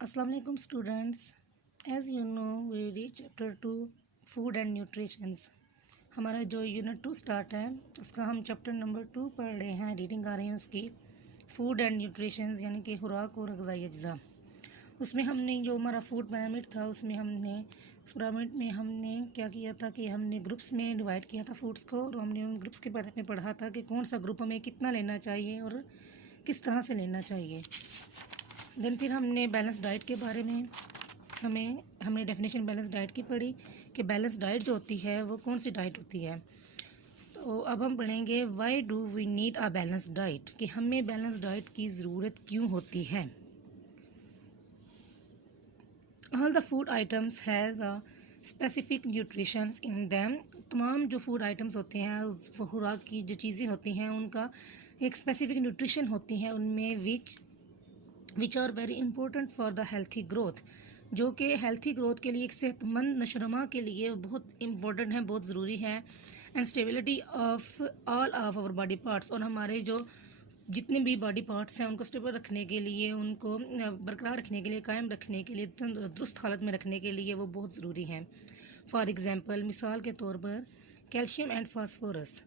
अस्सलाम वालेकुम students, as you know we read chapter 2 food and nutritions. हमारा जो यूनिट 2 स्टार्ट है उसका हम चैप्टर नंबर 2 पढ़ रहे हैं। रीडिंग आ रही है उसकी फूड एंड न्यूट्रिशंस यानी कि खुराक और ग़िज़ाई अज्जा। उसमें हमने जो हमारा फूड पिरामिड था उस पिरामिड में हमने क्या किया था कि हमने ग्रुप्स में डिवाइड किया था फूड्स को, और हमने उन ग्रुप्स के बारे में पढ़ा था कि कौन सा ग्रुप हमें कितना लेना चाहिए और किस तरह से लेना चाहिए। देन फिर हमने बैलेंस डाइट के बारे में हमने डेफिनेशन बैलेंस डाइट की पढ़ी कि बैलेंस डाइट जो होती है वो कौन सी डाइट होती है। तो अब हम पढ़ेंगे why do we need a balance diet, कि हमें बैलेंस डाइट की ज़रूरत क्यों होती है। All the food items has a specific nutritions in them. तमाम जो फूड आइटम्स होते हैं, वो खुराक की जो चीज़ें होती हैं उनका एक स्पेसिफिक न्यूट्रिशन होती है उनमें which are very important for the healthy growth, जो कि हेल्थी ग्रोथ के लिए, एक सेहतमंद नशोनुमा के लिए बहुत इंपॉर्टेंट है, बहुत ज़रूरी है। And stability of all of our body parts, और हमारे जो जितने भी बॉडी पार्ट्स हैं उनको स्टेबल रखने के लिए, उनको बरकरार रखने के लिए, कायम रखने के लिए, दुरुस्त हालत में रखने के लिए वो बहुत ज़रूरी हैं। फॉर एग्ज़ाम्पल, मिसाल के तौर पर calcium and phosphorus.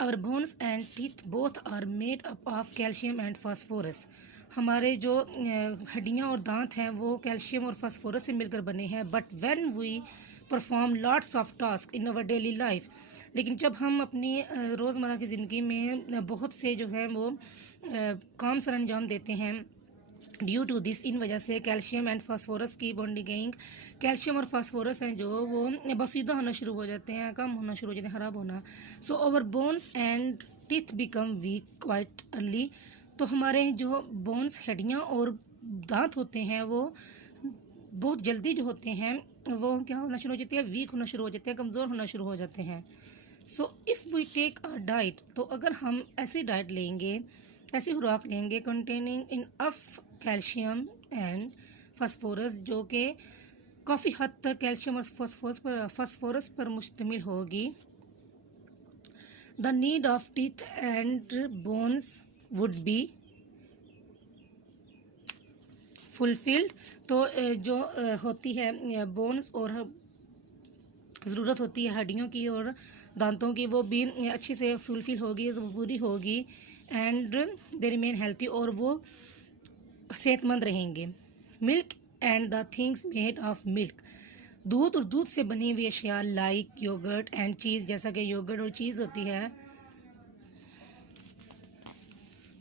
Our bones and teeth both are made up of calcium and phosphorus. हमारे जो हड्डियाँ और दांत हैं वो कैल्शियम और फास्फोरस से मिलकर बने हैं। But when we perform lots of task in our daily life, लेकिन जब हम अपनी रोज़मर्रा की ज़िंदगी में बहुत से जो है वो काम सर अंजाम देते हैं, ड्यू टू दिस, इन वजह से कैल्शियम एंड फास्फोरस की बॉन्डिंग, कैल्शियम और फास्फोरस हैं जो वो बसीदा होना शुरू हो जाते हैं, कम होना शुरू हो जाते हैं, ख़राब होना। So our bones and teeth become weak quite early. तो हमारे जो बोन्स, हड्डियाँ और दांत होते हैं वो बहुत जल्दी जो होते हैं वो क्या होना शुरू हो जाते हैं, वीक होना शुरू हो जाते हैं, कमज़ोर होना शुरू हो जाते हैं। So if we take a diet, तो अगर हम ऐसी डाइट लेंगे, ऐसी खुराक लेंगे containing in of calcium and phosphorus, जो कि काफ़ी हद तक कैल्शियम और फास्फोरस पर मुश्तमिल होगी, the need of teeth and bones would be fulfilled. तो जो होती है बोन्स और ज़रूरत होती है हड्डियों की और दांतों की, वो भी अच्छे से फुलफिल होगी, तो पूरी होगी। एंड दे रिमेन हेल्थी, और वो सेहतमंद रहेंगे। Milk and the things made of milk, दूध और दूध से बनी हुई अशिया लाइक योगर्ट एंड चीज़, जैसा कि योगर्ट और चीज़ होती है,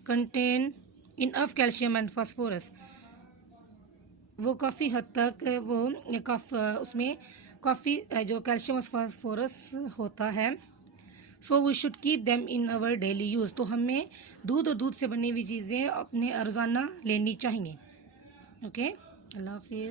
contain in of calcium and phosphorus. वो काफ़ी हद तक उसमें काफ़ी जो कैल्शियम और फास्फोरस होता है। So we should keep them in our daily use. तो हमें दूध और दूध से बनी हुई चीज़ें अपने रोज़ाना लेनी चाहिए। ओके, अल्लाह हाफिज़।